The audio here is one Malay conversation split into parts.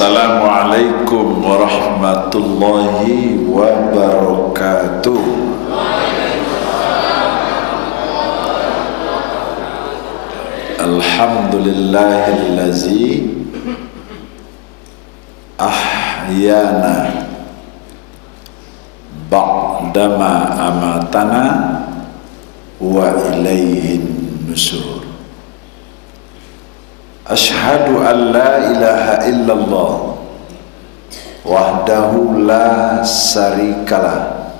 Assalamualaikum warahmatullahi wabarakatuh. Alhamdulillahillazi ahyana ba'dama amatana wa ilaihin nusur. Ashhadu an la ilaha illallah wahdahu la syarikalah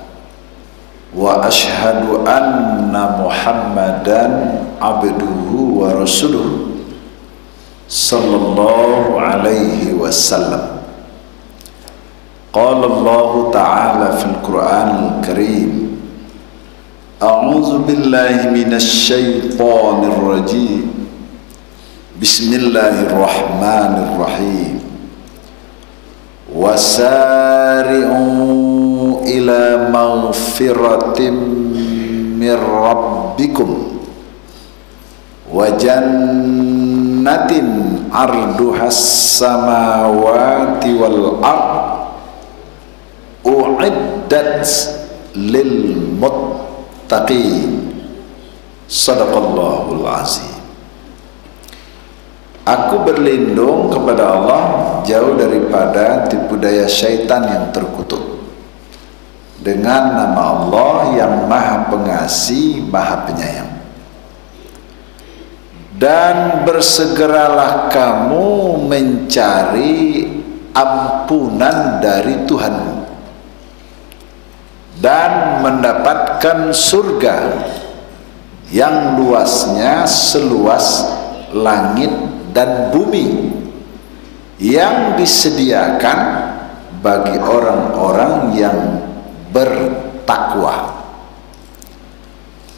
wa ashhadu anna Muhammadan abduhu wa rasuluh sallallahu alaihi wasallam. Qala Allah ta'ala fil Qur'anil Karim, a'udzu billahi minasy syaithanir rajim. Bismillahirrahmanirrahim. Wasari'u ila maghfiratin mir rabbikum wa jannatin arduhas samawati wal ard u'iddat lil muttaqin. Shadaqallahul azim. Aku berlindung kepada Allah jauh daripada tipu daya syaitan yang terkutuk, dengan nama Allah yang Maha Pengasih, Maha Penyayang. Dan bersegeralah kamu mencari ampunan dari Tuhanmu dan mendapatkan surga yang luasnya seluas langit dan bumi, yang disediakan bagi orang-orang yang bertakwa.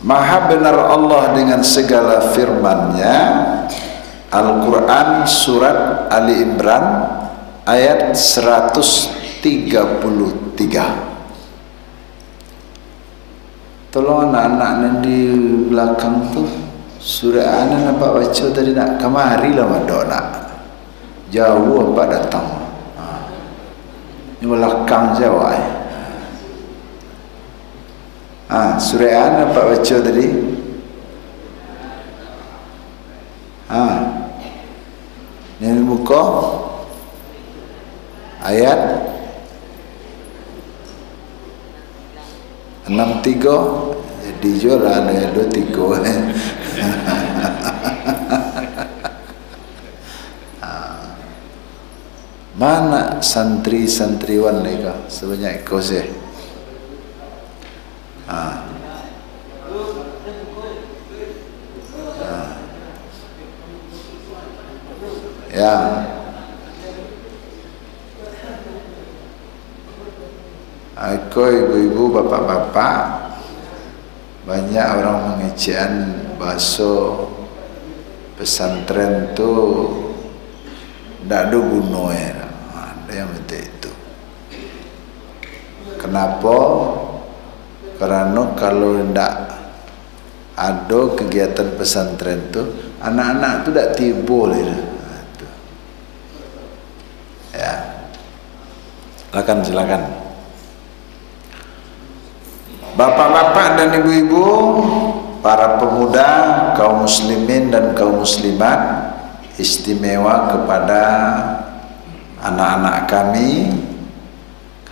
Maha benar Allah dengan segala firman-Nya. Al-Quran surat Ali Imran ayat 133. Tolong anak-anak di belakang tuh, surah anak nampak baca tadi nak kemari lah mandok nak jauh apa datang. Ini belakang jauh. Surah anak nampak baca tadi. Ini muka ayat 63. Jadi jual ada 23. Mana santri-santriwan mereka sebanyak kau sih? Ya. Aku ibu-ibu, bapak-bapak, banyak orang mengecewakan bahasa pesantren tu tidak ada gunanya. Ada yang betul itu. Kenapa? Karena kalau tidak ada kegiatan pesantren tu, anak-anak tu tidak tiba lagi. Ya, silakan. Bapak-bapak dan ibu-ibu, para pemuda, kaum muslimin dan kaum muslimat, istimewa kepada anak-anak kami,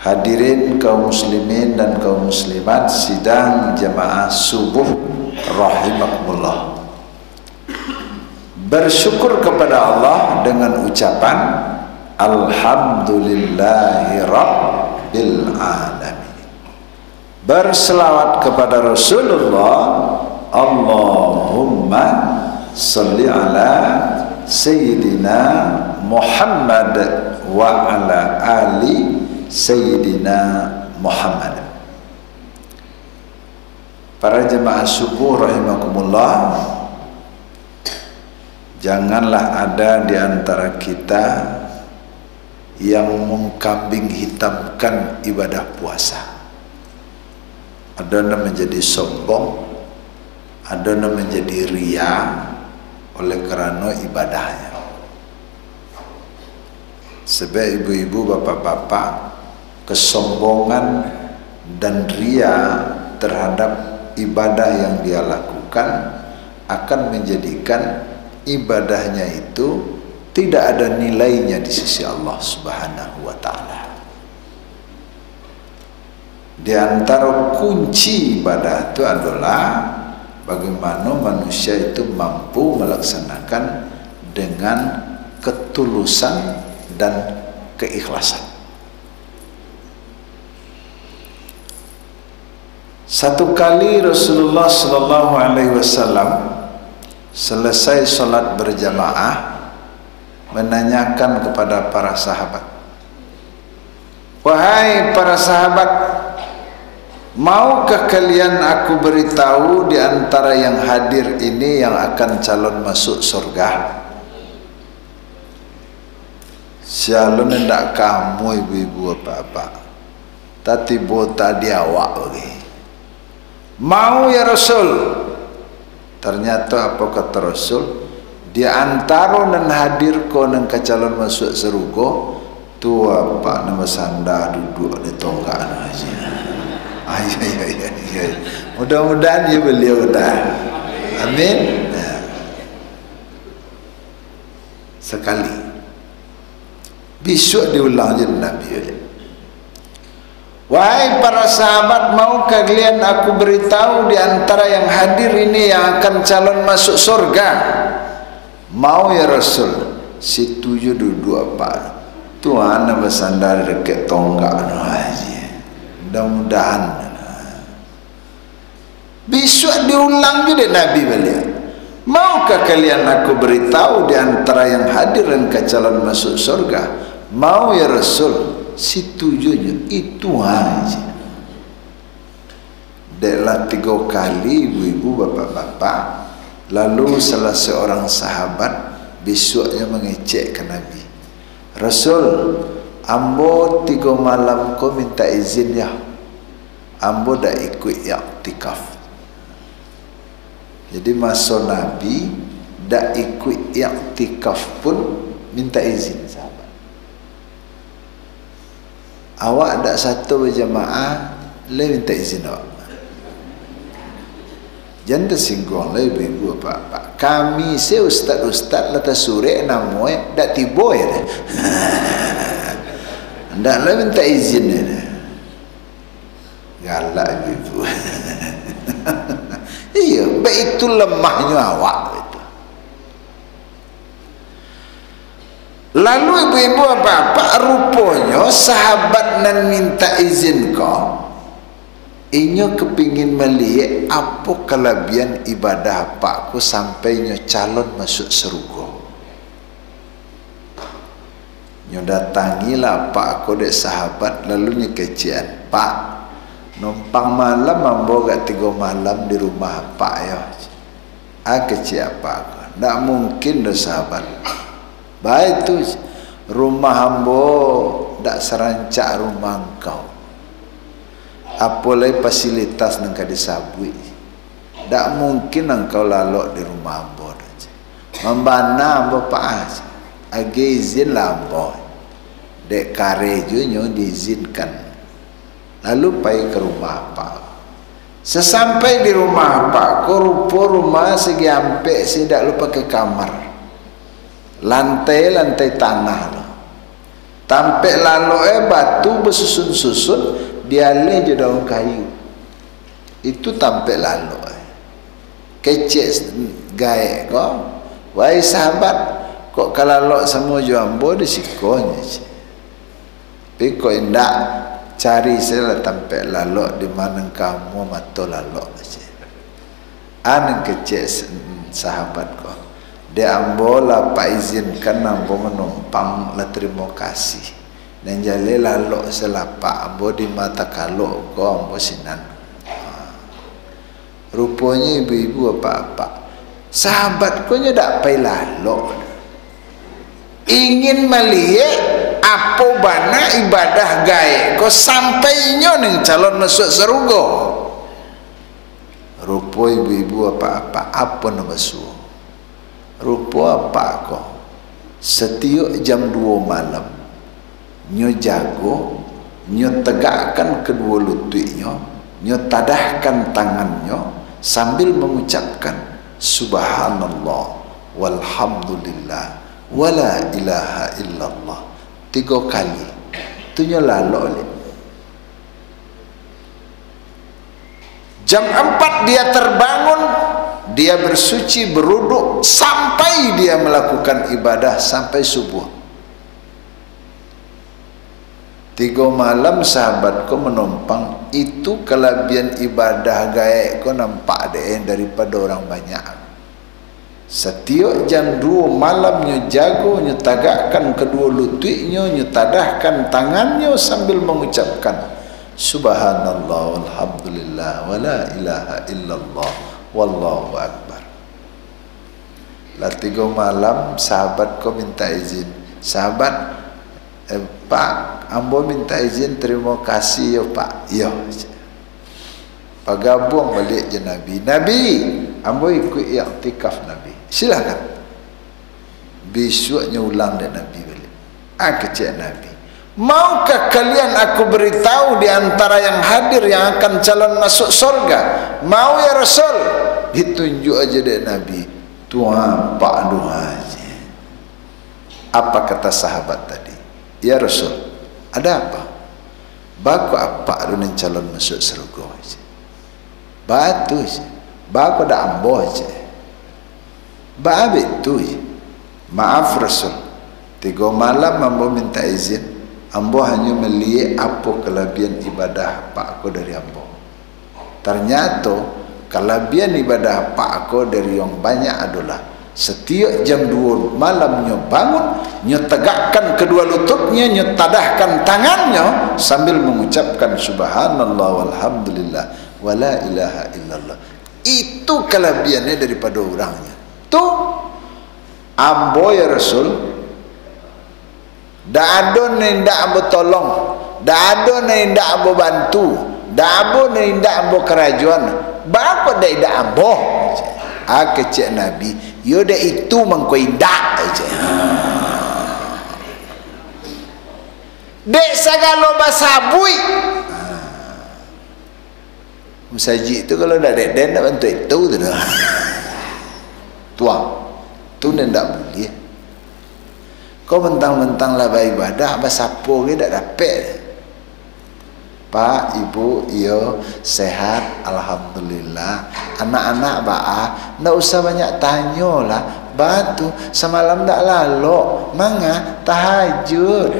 hadirin kaum muslimin dan kaum muslimat sidang jamaah subuh rahimakumullah. Bersyukur kepada Allah dengan ucapan alhamdulillahi rabbil alamin. Berselawat kepada Rasulullah, Allahumma salli ala Sayyidina Muhammad wa ala ali Sayyidina Muhammad. Para jemaah subuh rahimakumullah, janganlah ada di antara kita yang mengkambing hitamkan ibadah puasa. Ada yang menjadi sombong, ada yang menjadi ria oleh kerana ibadahnya. Sebab ibu-ibu, bapak-bapak, kesombongan dan ria terhadap ibadah yang dia lakukan akan menjadikan ibadahnya itu tidak ada nilainya di sisi Allah Subhanahu wa ta'ala. Di antara kunci ibadah itu adalah bagaimana manusia itu mampu melaksanakan dengan ketulusan dan keikhlasan. Satu kali Rasulullah sallallahu alaihi wasallam selesai sholat berjamaah menanyakan kepada para sahabat, "Wahai para sahabat, maukah kalian aku beritahu di antara yang hadir ini yang akan calon masuk surga?" Sialun hendak kamu ibu-ibu apa-apa, tapi bota dia awak lagi. Mau ya Rasul. Ternyata apa kata Rasul? Di antara nan hadir ko nan calon masuk surga tu apa nama sanda duduk di tonggak aja. Ay. Mudah-mudahan dia beliau dah. Amin. Nah. Sekali. Besok diulang je Nabi. Wahai para sahabat, mau kalian aku beritahu di antara yang hadir ini yang akan calon masuk surga? Mau ya Rasul. Setuju duduk apa? Tuhan bersandar dekat tonggak aja. Mudah-mudahan. Besok diulang juga Nabi beliau. Maukah kalian aku beritahu di antara yang hadir dan calon masuk surga? Mau ya Rasul. Setuju je. Itu aja. Deklah 3 kali ibu-ibu, bapak-bapak. Lalu salah seorang sahabat besoknya mengecek ke Nabi, Rasul, ambo 3 malam kau minta izin ya, ambo dah ikut i'tikaf. Jadi masa Nabi dah ikut i'tikaf pun minta izin sahabat. Awak dak satu berjamaah, le minta izin awak. Jangan tersinggung lah ibu-ibu apa-apa. Kami se ustaz-ustaz lata sore namoy dak tibo ya. Ndak lah minta izin ya. Galak ibu. Iya, itu lemahnya awak itu. Lalu ibu-ibu apa-apa, rupanya sahabat nan minta izin kau, inyo kepingin melihat apa kelebihan ibadah apakku sampai nyo calon masuk surga. Nyo datangilah pak aku dek sahabat, lalu nyo kecian, Pak, numpang malam ambo gak 3 malam di rumah pak ya. Kecil apa aku? Ndak mungkin dah sahabat. Baik tu rumah ambo ndak serancak rumah engkau. Apalagi fasilitas nang kadi sabui. Tak mungkin engkau lalok di rumah ambo. Membana ambo paas. Agi izin lah ambo. Dek karejunya diizinkan. Lalu pergi ke rumah apa. Sesampai di rumah apa, ko rupa rumah segi ampe sidak lupa ke kamar. Lantai tanah lah. Tampek lalok batu bersusun-susun. Dia je daun kayu. Itu tampil lalu. Kecek gaya kau. Wahai sahabat, kok kalau semua jambo di sikonya. Tapi kok indak cari saya tampil lalu di mana kamu mata lalu. Aneng kecek sahabat kau. Dia ambo lah pak izinkan ambo menumpang lah terima kasih. Dan jale lalu selapak ambo di mata kalau kau ambo sinan. Rupanya ibu-ibu apa-apa. Sahabat kau nya tak payah lalu. Ingin melihat apa bana ibadah gaya kau sampai nyo neng calon masuk surga. Rupa ibu-ibu apa-apa. Apa nama suhu? Rupa apa kau? Setiap jam 2 malam. nyo jago, nyo tegakkan kedua lututnya, nyo tadahkan tangannya sambil mengucapkan subhanallah walhamdulillah wala ilaha illallah 3 kali. Tu nyo lalu jam 4 dia terbangun, dia bersuci, beruduk sampai dia melakukan ibadah sampai subuh. 3 malam sahabatku menumpang. Itu kelebihan ibadah gaek ko nampak deh daripada orang banyak. Setiap jam 2 malam nyo jago, nyo tagakkan kedua lututnya, nyo tadahkan tangannya sambil mengucapkan subhanallah walhamdulillah wala ilaha illallah wallahu akbar. Lah 3 malam sahabat ko minta izin. Sahabat, Pak, ambo minta izin, terima kasih ya Pak. Ya. Pagabung balik je Nabi. Nabi, ambo ikut i'tikaf Nabi. Silakan. Besoknya ulang deh Nabi balik. Kecek Nabi. Maukah kalian aku beritahu di antara yang hadir yang akan calon masuk surga? Mau ya Rasul? Ditunjuk aja deh Nabi. Tuhan Pak doa aja. Apa kata sahabat tadi? Ya Rasul, ada apa? Baku apa dengan calon masuk surga aja? Batu aja. Baku ada ambo aja. Baik tu. Maaf Rasul. 3 malam ambo minta izin. Ambo hanya melihat apa kelebihan ibadah Pak ko dari ambo. Ternyata kelebihan ibadah Pak ko dari yang banyak adalah setiap jam 2 malam nyo bangun, nyo tegakkan kedua lututnya, nyo tadahkan tangannya sambil mengucapkan subhanallah walhamdulillah wala ilaha illallah. Itu kelebihannya daripada orangnya. Tu ambo ya Rasul. Dak ada ndak ambo tolong, dak ada ndak ambo bantu, dak ada ndak ambo kerajaan. Bapa dak dak ambo. Kecek Nabi, yo dak itu mangko indak aja. Dek sagalo basabui. Musaji itu kalau dak dek den dak bantu itu tu dah. Tuang. Tu ndak boleh. Kau mentang-mentang lah beribadah, basapo ke tak dapat. Pak, Ibu, iyo sehat, alhamdulillah. Anak-anak ba'a, ndak usah banyak tanya lah. Batu semalam ndak lalu, manga tahajud.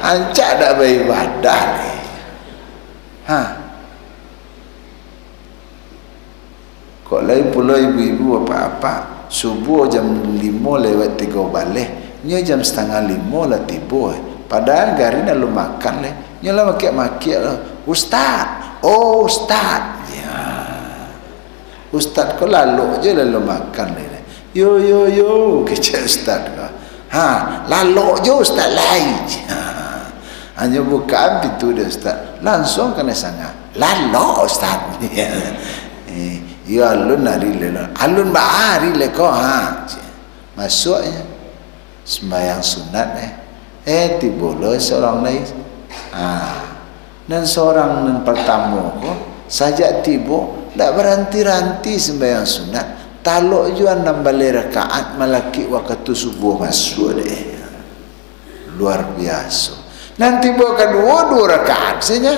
Ancak dak beribadah ni. Kok lain pula ibu-ibu apa-apa. Subuh jam 5 lewat 3 balik, nyo jam 4:30 lah tiba. Padahal gari nak lu makan leh. Nyo lah makiak-makiak lah. Ustaz. Oh Ustaz. Ya. Ustaz kau lalu je lalu makan leh. Yo kecil Ustaz kau. Lalu je Ustaz lain. Hanya buka pintu dia Ustaz. Langsung kena sangat. Lalu Ustaz. Ya alun hari le, alun bahari le kau masuknya sembahyang sunat tiba lo seorang lain dan seorang dan pertama ko sajak tiba tak berhenti-henti sembahyang sunat taluk juga 6 rakaat malaki waktu subuh masuk deh luar biasa. Nanti tiba kedua 2 rakaat saja.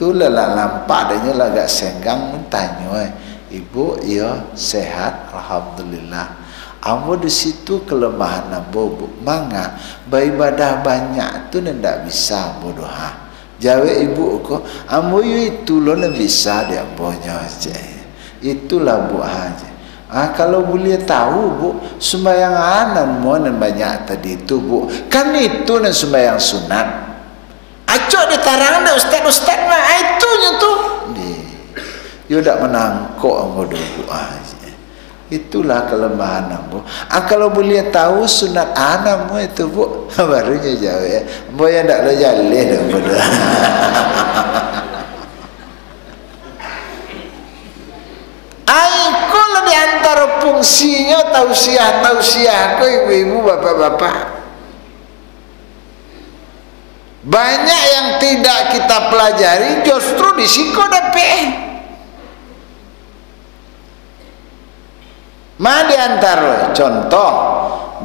Tu lelah nampak adanya agak senggang mentanya, Ibu, iya sehat, alhamdulillah. Ambo di situ kelemahan ambo, manga beribadah banyak tu ndak bisa ambo doa. Jawe ibu ko, ambo itu lo ndak bisa dia ambonya aja. Itulah bu aja. Kalau boleh tahu bu, sembahyang anan mo nan banyak tadi itu bu, kan itu nan sembahyang sunat. Acok ditarangan dah ustaz mah itu tu. Yo dak menangkok ambo doa aja. Itulah kelemahan ambo. Kalau boleh tahu sunat anam itu bu, barunya jauh ya. Ambo yang dak lo jaleh dah ambo doa. Aku di antara fungsinya tausiah ko ibu-ibu bapak-bapak. Banyak yang tidak kita pelajari justru di siko dapet. Ma diantara contoh,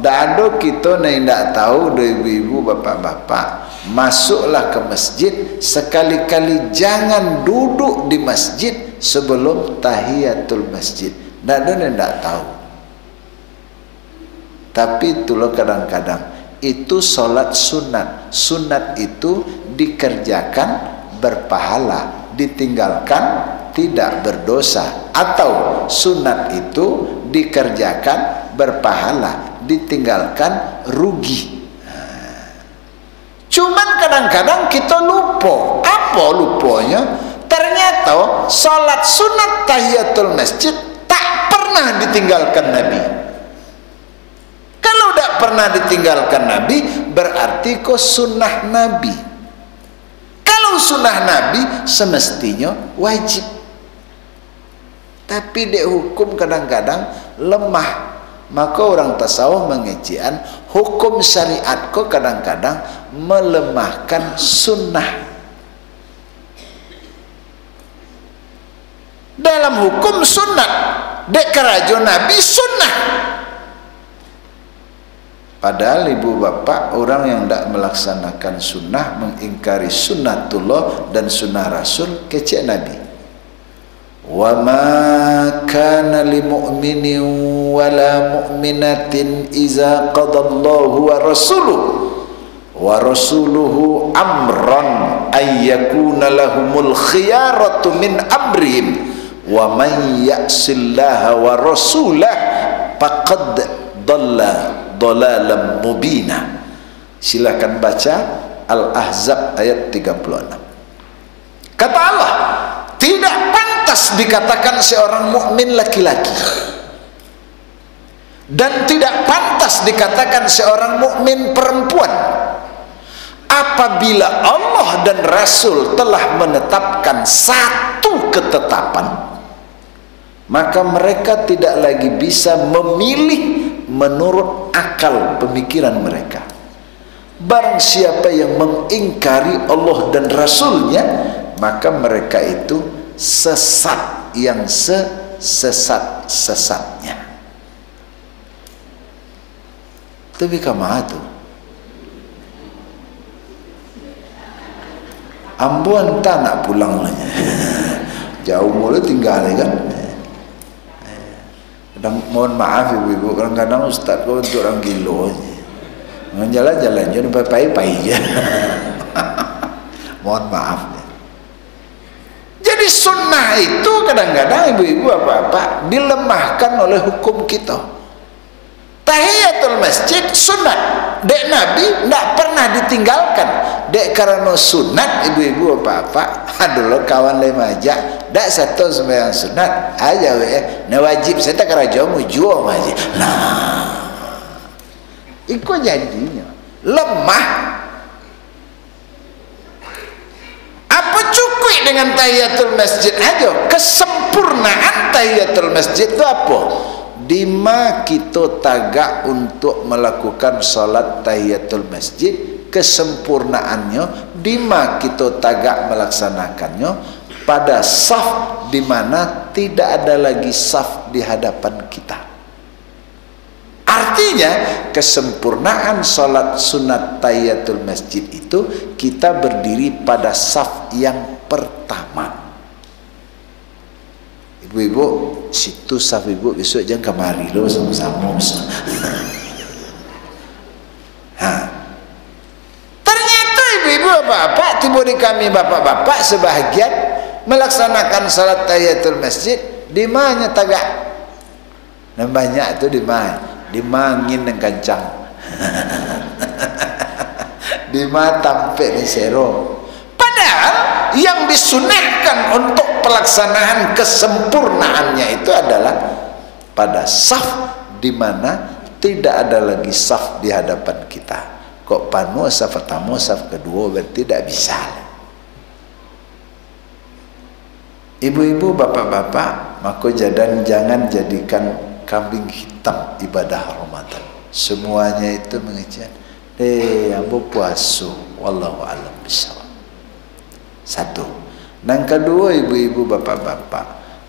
dado kita tidak tahu dari ibu-ibu bapak-bapak, masuklah ke masjid, sekali-kali jangan duduk di masjid sebelum tahiyatul masjid. Dado tidak tahu. Tapi itulah kadang-kadang itu solat sunat. Sunat itu dikerjakan berpahala, ditinggalkan tidak berdosa. Atau sunat itu dikerjakan berpahala, ditinggalkan rugi. Cuman kadang-kadang kita lupa. Apa lupanya? Ternyata salat sunat tahiyatul masjid tak pernah ditinggalkan Nabi. Kalau tak pernah ditinggalkan Nabi, berarti kok sunnah Nabi. Kalau sunnah Nabi semestinya wajib. Tapi dek hukum kadang-kadang lemah. Maka orang tasawuf mengecian hukum syariat kok kadang-kadang melemahkan sunnah. Dalam hukum sunnah, dek kerajo Nabi sunnah. Padahal ibu bapak orang yang tidak melaksanakan sunnah, mengingkari sunnatullah dan sunnah Rasul, kecek Nabi. Wa ma kana li mu'minin wa la mu'minatin iza qadallahu wa rasuluhu amran ay yakuna lahumul khiyaratu min amrihim wa man ya'sillaha wa rasulah faqad dhalla dhalalan mubina. Silakan baca Al-Ahzab ayat 36. Kata Allah, tidak pantas dikatakan seorang mukmin laki-laki dan tidak pantas dikatakan seorang mukmin perempuan apabila Allah dan Rasul telah menetapkan satu ketetapan, maka mereka tidak lagi bisa memilih menurut akal pemikiran mereka. Barang siapa yang mengingkari Allah dan Rasulnya, maka mereka itu sesat yang sesat-sesatnya. Tapi kemana tu? Ambuan tak nak pulang lagi. Jauh mula tinggal kan. Kadang mohon maaf ibu-ibu, kadang-kadang ustaz kau untuk orang gilo aja. Jalan-jalan je, pai-pai je. Mohon maaf. Jadi sunnah itu kadang-kadang ibu-ibu apa-apa dilemahkan oleh hukum kita. Tahiyatul masjid sunat, dek Nabi tidak pernah ditinggalkan. Dek karena sunat ibu-ibu apa-apa, aduh kawan lima aja, dak satu sembahyang sunat aja ne wajib saya tak keraja mujuo aja. Nah, itu jadinya lemah. Apa cukup dengan tahiyatul masjid aja? Kesempurnaan tahiyatul masjid itu apa? Dima kita tagak untuk melakukan salat tahiyatul masjid, kesempurnaannya dima kita tagak melaksanakannya pada saf di mana tidak ada lagi saf di hadapan kita. Artinya kesempurnaan salat sunat tahiyatul masjid itu kita berdiri pada saf yang pertama. Ibu-ibu, situ saf ibu besok jangan kemari lo sama-sama. Ternyata ibu-ibu bapak-bapak, tiba di kami bapak-bapak sebahagian melaksanakan salat tahiyatul masjid di mana tagak. Dan banyak itu di mana? Di mangin dan kancang. Di mana tampek di sero. Padahal yang disunahkan untuk pelaksanaan kesempurnaannya itu adalah pada saf di mana tidak ada lagi saf di hadapan kita. Kok panu saf pertama, saf kedua berarti tidak bisa. Ibu-ibu, bapak-bapak, maka jangan jadikan kambing hitam ibadah Ramadan. Semuanya itu mengecek. Ambo puasa Wallahu a'lam bishawab. Satu. Dan kedua, ibu-ibu, bapak-bapak,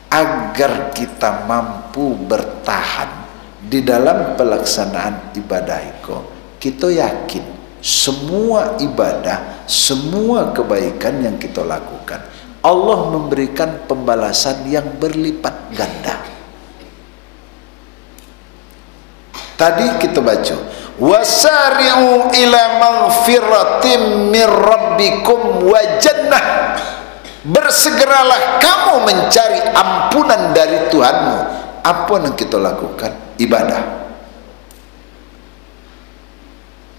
agar kita mampu bertahan di dalam pelaksanaan ibadah itu, kita yakin semua ibadah, semua kebaikan yang kita lakukan, Allah memberikan pembalasan yang berlipat ganda. Tadi kita baca, wasari'u ila maghfiratin min rabbikum wa jannah. Bersegeralah kamu mencari ampunan dari Tuhanmu. Apa yang kita lakukan? Ibadah.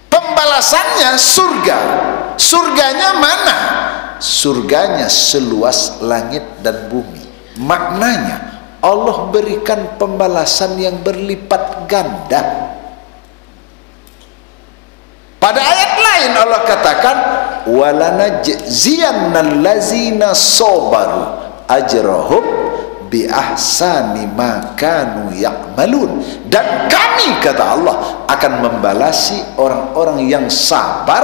Pembalasannya surga. Surganya mana? Surganya seluas langit dan bumi. Maknanya Allah berikan pembalasan yang berlipat ganda. Pada ayat lain Allah katakan, walanajziyannal ladzina sabaru ajrahum bi ahsani ma kanu ya'malun. Dan kami, kata Allah, akan membalasi orang-orang yang sabar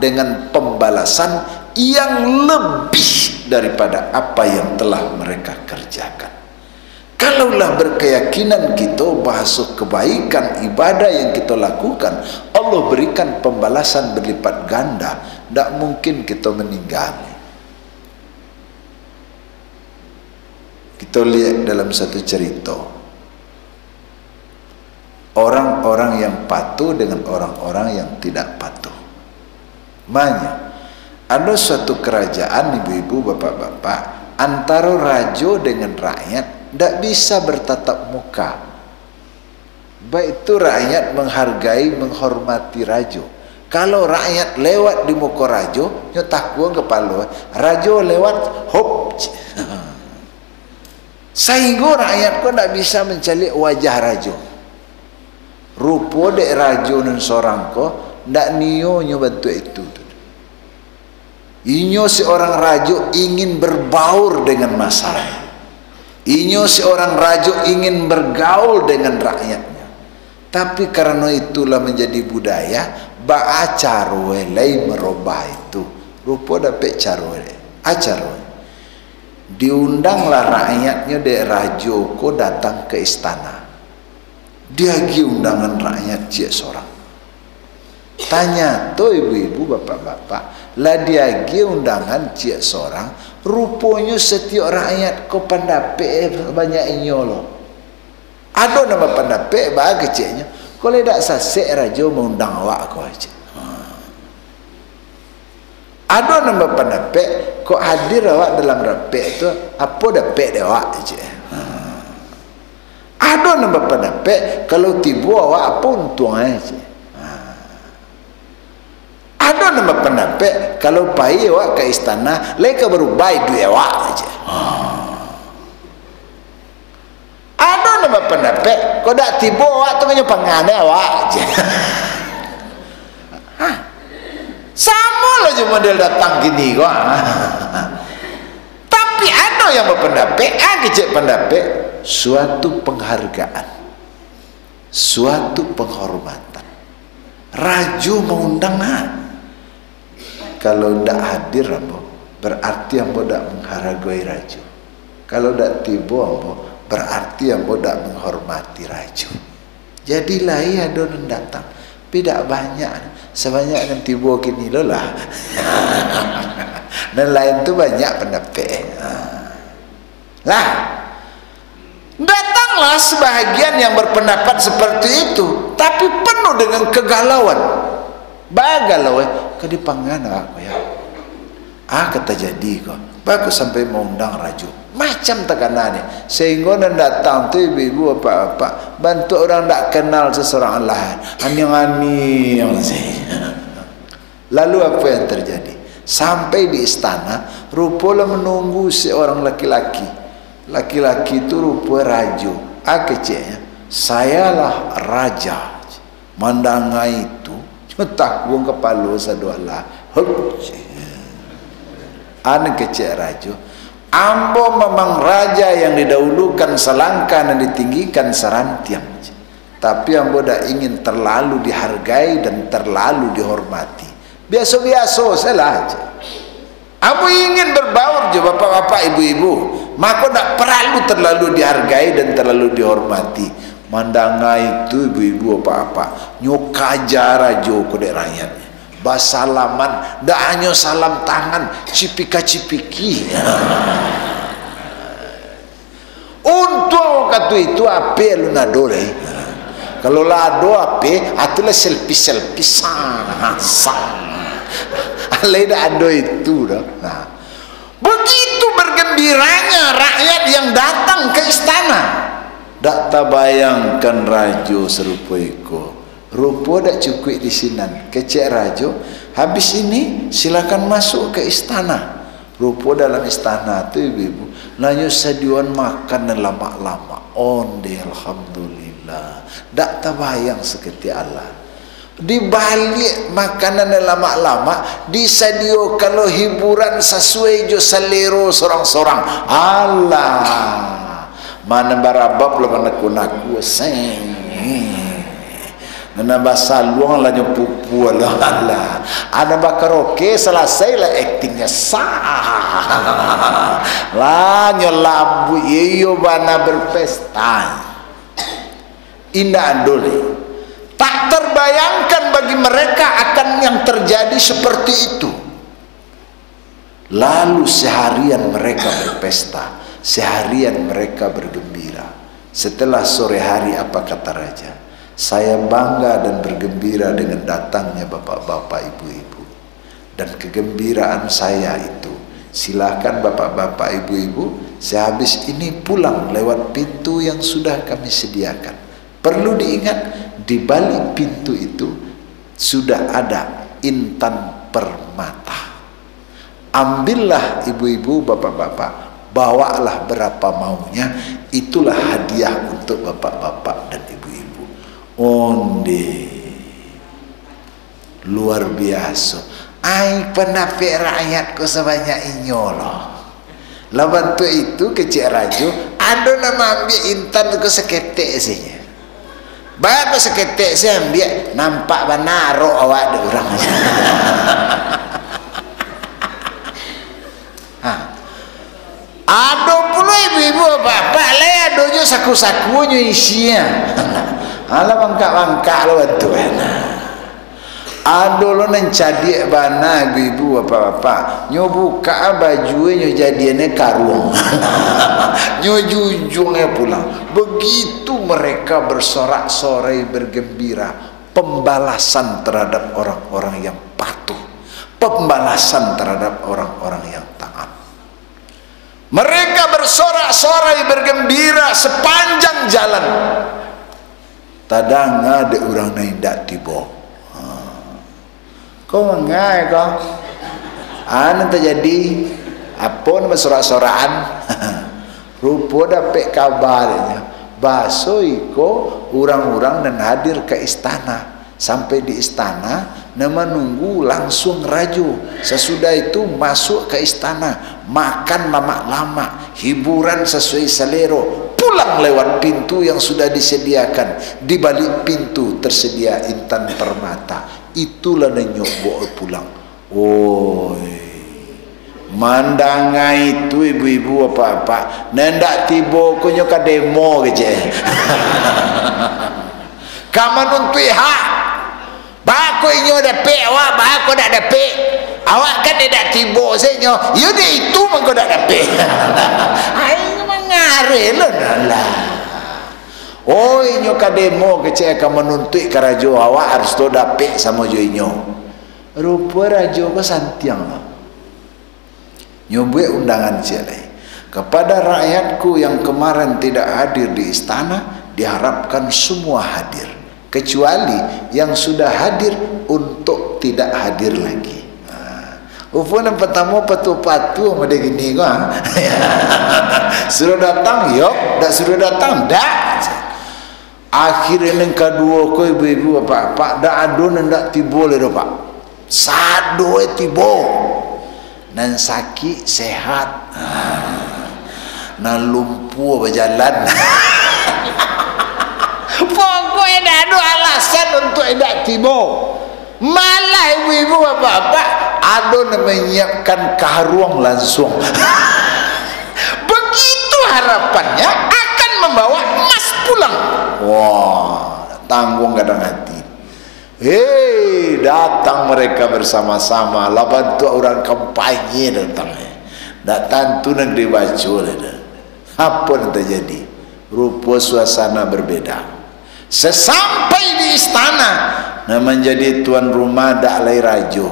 dengan pembalasan yang lebih daripada apa yang telah mereka kerjakan. Kalaulah berkeyakinan kita bahasa kebaikan ibadah yang kita lakukan Allah berikan pembalasan berlipat ganda, tidak mungkin kita meninggal. Kita lihat dalam satu cerita, orang-orang yang patuh dengan orang-orang yang tidak patuh. Makanya ada suatu kerajaan, ibu-ibu, bapak-bapak, antara raja dengan rakyat tidak bisa bertatap muka. Baik itu rakyat menghargai, menghormati raja. Kalau rakyat lewat di muka raja, nyotak gua kepala, raja lewat, hop. Sehingga rakyat kau tidak bisa mencari wajah raja. Rupa dek raja dan seorang kau tidak nio bantu itu. Inyo seorang raja ingin berbaur dengan masyarakat. Inyo seorang raja ingin bergaul dengan rakyatnya. Tapi karena itulah menjadi budaya, ba acarwe lai merubah itu. Rupa dapat carwe, acarwe. Diundanglah rakyatnya dek raja ko datang ke istana. Dia gi undangan rakyat cik seorang. Tanya tu ibu-ibu, bapak-bapak, lah dia gi undangan cik seorang. Rupanya setiap rakyat ko pandape banyak inyo lo. Ada nama pandape bagi kecilnya. Kalau tidak sasek raja mengundang awak ko aja. Ada nama pandape ko hadir awak dalam rape itu apa dape awak aja. Ada nama pandape kalau tibu awak apa untung aja. Ada nama pendapat kalau bayi awak ke istana, mereka baru bayi duit awak aja. Ada nama pendapat kau dak tiba awak tu hanya pengane awak aja. Sama lah je model datang gini kau. Tapi ada yang berpendapat, kecil pendapat, suatu penghargaan, suatu penghormatan. Raja mengundang kalau tidak hadir berarti ambo tidak menghargai raja. Kalau tidak tiba ambo berarti ambo tidak menghormati raja. Jadilah ia don datang, tidak banyak, sebanyak yang tiba kini lah. Dan lain tu banyak pendapat. Lah, datanglah sebahagian yang berpendapat seperti itu, tapi penuh dengan kegalauan. Bagalau ke dipangan aku ya. Kata jadi kok. Bagus sampai mengundang raja. Macam tekanannya. Sehingga dan datang tu ibu-ibu apa-apa bantu orang tak kenal seseorang lain. Ani-ani yang lalu apa yang terjadi? Sampai di istana, rupalah menunggu seorang laki-laki. Laki-laki itu rupa raja. Kecilnya, sayalah raja. Mandangai itu tak buang kepala sadualah. Anak kecil raja. Ambo memang raja yang didahulukan selangkah dan ditinggikan serantiang. Tapi ambo dah ingin terlalu dihargai dan terlalu dihormati. Biasa-biasa salah aja. Aku ingin berbaur je bapak-bapak, ibu-ibu. Maka tak perlu terlalu dihargai dan terlalu dihormati. Mandanga itu ibu-ibu apa-apa. Nyoka jarajo kode rakyatnya. Basalaman, dak hanya salam tangan, cipika-cipiki. Untuk kata itu apa lu nadole? Kalau lado apa, atulah selfie sang. Alai dah ada itu dah. Nah, begitu bergembiranya rakyat yang datang ke istana. Tak terbayangkan rajo serupa itu. Rupa dak cukup di sinan. Kecek rajo, habis ini silakan masuk ke istana. Rupa dalam istana tu ibu-ibu, lanyu sediaan makan lama-lama. Onde alhamdulillah. Tak terbayang seketika Allah. Di balik makanan lama-lama disediakan kalau hiburan sesuai jo selera sorang-sorang. Allah, mana barabab lo mana kunaku seng. Nana basaluang lah nyopupu Allah. Ada bakaroke selesai lah aktingnya sah. Lah nyolabu iyo bana berpesta. Indah andole. Tak terbayangkan bagi mereka akan yang terjadi seperti itu. Lalu seharian mereka berpesta, seharian mereka bergembira. Setelah sore hari apa kata raja? Saya bangga dan bergembira dengan datangnya bapak-bapak, ibu-ibu. Dan kegembiraan saya itu, silakan bapak-bapak, ibu-ibu, sehabis ini pulang lewat pintu yang sudah kami sediakan. Perlu diingat, di balik pintu itu sudah ada intan permata. Ambillah ibu-ibu, bapak-bapak, bawalah berapa maunya. Itulah hadiah untuk bapak-bapak dan ibu-ibu. Onde luar biasa. Ai penafik rakyatku sebanyak inyolo. Lawan tu itu kecik rajo, ada nama ambil intan tu seketek saja. Baru seketik saya ambil, nampak banaro awak ada orang. Ada pula ibu-ibu bapak lah, ada je saku-sakunya isinya. Alah bangkak-bangkak lo tuan. Ada lo nencadik bana ibu-ibu bapak-bapak. Nyo buka bajunya nyo jadiannya karung. Nyo jujungnya pulang. Begitu mereka bersorak-sorai bergembira, pembalasan terhadap orang-orang yang patuh, pembalasan terhadap orang-orang yang taat. Mereka bersorak-sorai bergembira sepanjang jalan. Tadang ada orang naik dak tiba. Kau mengai kau? Anu terjadi apa nama sorak-sorakan? Rupa dapat kabarnya. Baso iko orang-orang dan hadir ke istana. Sampai di istana, nama nunggu langsung rajo. Sesudah itu masuk ke istana, makan lama-lama, hiburan sesuai selera, pulang lewat pintu yang sudah disediakan. Di balik pintu tersedia intan permata. Itulah nenyok bawa pulang. Oi, mandanga itu ibu-ibu apa-apa, nendak tiba kunyo ka demo keje. Kamu nuntui hak. Bako inyo dapat awak, bako dak dapat. Awak kan tidak tiba senyo. Yo dia itu mengko dak dapat. Ai mangare lah. Oh inyo ka demo kecek kamu nuntui ka rajo awak harus to dapat sama jo inyo. Rupa rajo ko santiang lah. Nyobuat undangan celai. Kepada rakyatku yang kemarin tidak hadir di istana, diharapkan semua hadir. Kecuali yang sudah hadir untuk tidak hadir lagi. Upun yang pertama patu-patu sama dia gini kok. Suruh datang, yuk. Tak suruh datang, tak. Akhirnya yang kedua kau ibu-ibu bapak-bapak, tak ada yang tak tiba lagi pak. Sado tiba. Nan sakit sehat. Nan lumpuh berjalan. Pokoknya tak ada alasan untuk tidak tiba. Malah ibu-ibu bapak-bapak ada menyiapkan karuang langsung. Begitu harapannya akan membawa emas pulang. Wah, tanggung kadang hati. Hei, datang mereka bersama-sama. Lah bantu orang kampanye datangnya. Datang tu negeri Baco. Apa yang terjadi? Rupa suasana berbeda. Sesampai di istana, nah menjadi tuan rumah dak lai rajo.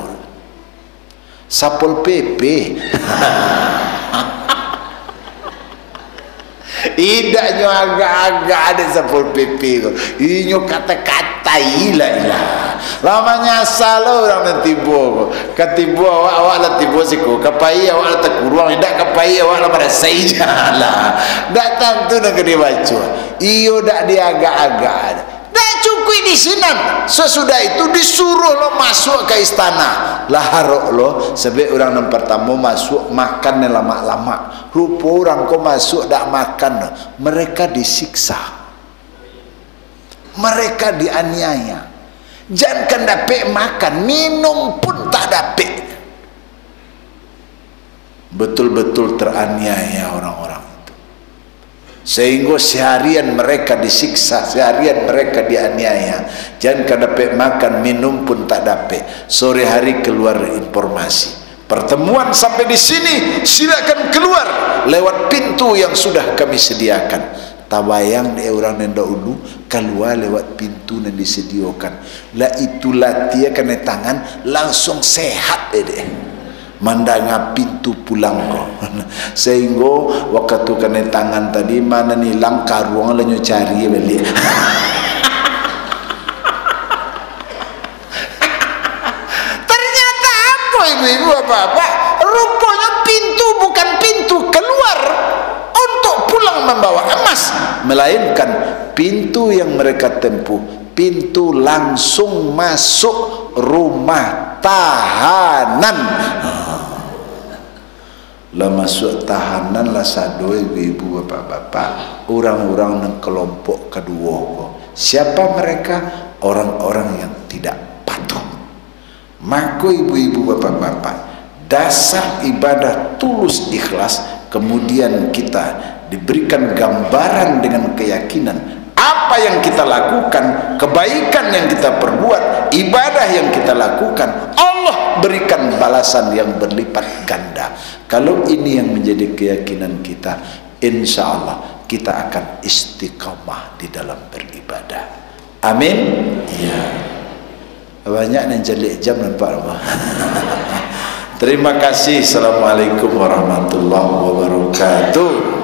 Sapol PP. Idaknya agak-agak ada sapol PP ko. Inyo kata-kata ilah. Lamanya salah orang nan tibo ko. Katibo awak lah tibo siko. Kapai awak lah takuruang. Idak kapai awak lah pada seijalah. Datang tu nak kena baca. Iyo dak dia agak-agak. Dak cukup di sini. Sesudah itu disuruh lo masuk ke istana. Lah harok lo sebab orang yang pertama masuk makan lama-lama. Rupa orang kau masuk dak makan. Mereka disiksa. Mereka dianiaya. Jangan dapat makan, minum pun tak dapat. Betul-betul teraniaya orang-orang itu. Sehingga seharian mereka disiksa, seharian mereka dianiaya. Jangan dapat makan, minum pun tak dapat. Sore hari keluar informasi. Pertemuan sampai di sini, silakan keluar lewat pintu yang sudah kami sediakan. Tabayang dia orang yang dahulu keluar lewat pintu yang disediakan. Lah itulah dia kena tangan langsung sehat dia. Mandanga pintu pulang kau. Sehingga waktu kena tangan tadi mana nilang karuang lanyo cari balik. Ternyata apa ibu-ibu bapak? Rupanya pintu bukan pintu keluar untuk pulang membawa emas, melainkan pintu yang mereka tempuh, pintu langsung masuk rumah tahanan. Lah masuk tahanan lah sado ibu-ibu bapak-bapak, orang-orang yang kelompok kedua. Siapa mereka? Orang-orang yang tidak patuh. Maka ibu-ibu bapak-bapak, dasar ibadah tulus ikhlas, kemudian kita diberikan gambaran dengan keyakinan apa yang kita lakukan, kebaikan yang kita perbuat, ibadah yang kita lakukan, Allah berikan balasan yang berlipat ganda. Kalau ini yang menjadi keyakinan kita, insya Allah kita akan istiqamah di dalam beribadah. Amin. Ya. Banyak yang jelik jam nampak apa. Terima kasih. Assalamualaikum warahmatullahi wabarakatuh.